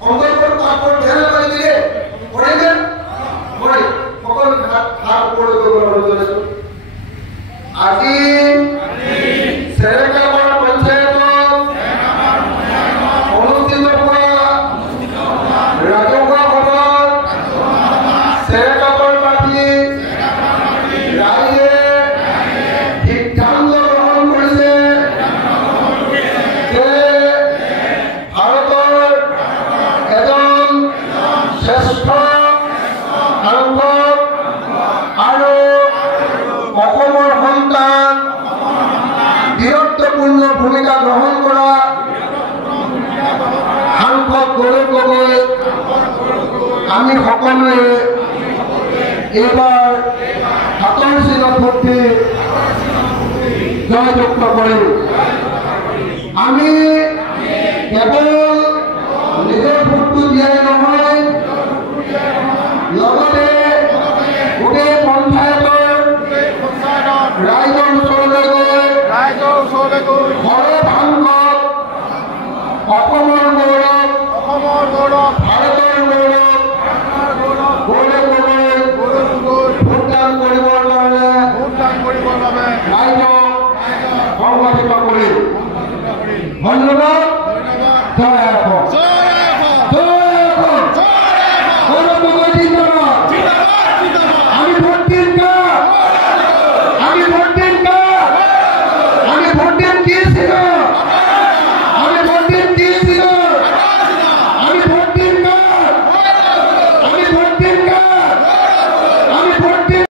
সংকল্পৰ কাপোৰ ধ্যান কৰি দিলে কৰিলে মই সকলো হাত ওপৰলৈ কৰিবলৈ লৈছো আজি চেৰেকালৰ পঞ্চায়তত অনুষ্ঠিত হোৱা ৰাজহুৱা সভাত চেৰেকালৰ প্ৰাৰ্থী ৰাইজে সিদ্ধান্ত গ্ৰহণ কৰিছে যে ভাৰতৰ এজন শ্ৰেষ্ঠ সাংসদ আৰু অসমৰ সন্তান বীৰত্বপূৰ্ণ ভূমিকা গ্ৰহণ কৰা সাংসদ গৌৰৱ গগৈ আমি সকলোৱে এইবাৰ হাতৰ চিনত ভোট দি জয়যুক্ত কৰিম। আমি কেৱল নিজৰ ভোটটো দিয়াই নহয় লগতে গোটেই পঞ্চায়তৰ ৰাইজৰ ওচৰলৈ গৈ সৰভাংগত অসমৰ গৌৰৱ ভাৰতৰ গৌৰৱ গৌৰৱ গগৈ ভোটদান কৰিবৰ কাৰণে ৰাইজক সংগঠিত কৰিম। ধন্যবাদ। জয় অসম।